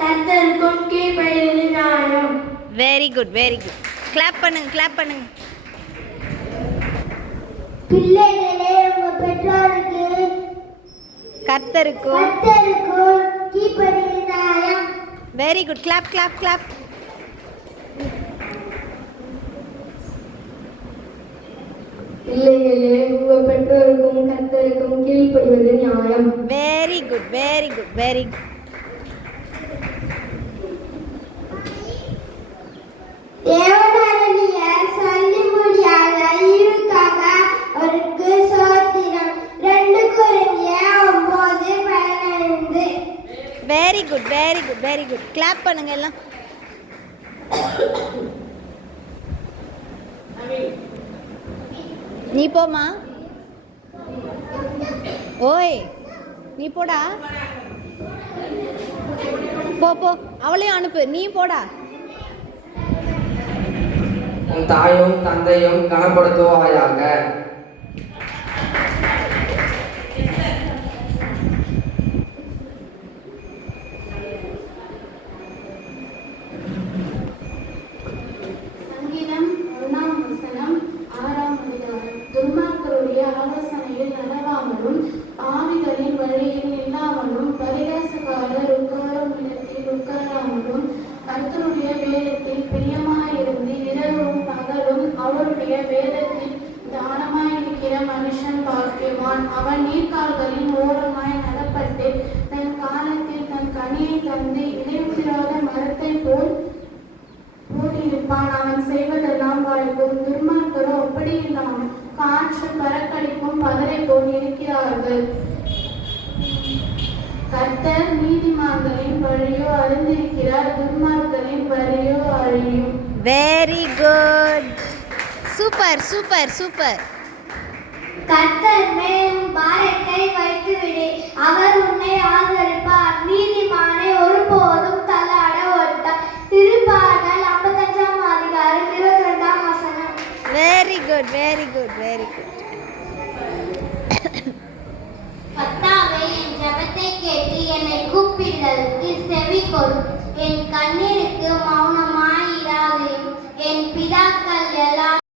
கர்த்தருக்கும் கீழ்ப்படிவது நியாயம். Very good very good. Clap பண்ணுங்க கிளாப் பண்ணுங்க. பிள்ளைகளே உங்கள் பெற்றோருக்கு கர்த்தருக்கும் கீழ்ப்படிவது நியாயம். Very good. Clap clap clap. பிள்ளைகளே உங்கள் பெற்றோருக்கும் கர்த்தருக்கும் கீழ்ப்படிவது நியாயம். Very good very good very good. தேவனுடைய சொல்லி முடியாத ஈவுக்காக அவருக்கு சோத்திரம். 2 கொரிந்தியர் 9:15. Very good very good very good. Clap பண்ணுங்க எல்லாம். நீ போமா. ஓய் நீ போடா. போ போ அவளையும் அனுப்பு. நீ போடா. உன் தாயும் தந்தையும் கனப்படுத்துவாயாக. சங்கீதம் 1:6 துன்மார்க்கருடைய ஆலோசனையில் நடவாமலும் பாவிகளின் வழியில் நில்லாமலும் பரிகாசக்காரர் உட்காரும் இடத்தில் உட்காராமலும் கர்த்தருடைய வேதத்தில் பிரியமாயிருந்து இரவும் பகலும் அவருடைய வேதத்தில் தானமாயிருக்கிற மனுஷன் பாக்கியவான். அவன் நீர்க்கால்களின் ஓரமாய் நடப்பட்டு தன் காலத்தில் தன் கனியை தந்து இடைவிடாத மரத்தை போல் இருப்பான். அவன் செய்வதெல்லாம் வாய்க்கும். துன்மார்க்கரோ அப்படி இல்லாமல் காற்று பறக்கடிக்கும் பதரை போல் இருக்கிறார்கள். கர்த்தர் நீதிமான்களின் வழியோ அறிந்திருக்கிறார், துன்மார்க்கரின் வழியோ அழியும். Very good. Super super super. கர்த்தர் மேல் பாரத்தை வைத்துவிடு, அவர் உன்னை ஆதரிப்பார். நீதிமானை ஒருபோதும் தள்ளாட ஒட்டார். திருப்பாடல் 55:22. Very good very good very good. கர்த்தாவே, என் ஜெபத்தை கேட்டு என்னை கூப்பிடுதலுக்கு செவி கொடு. என் கண்ணீருக்கு மௌனமாயிராதேயும். என் பிதாக்கள் எல்லாரும்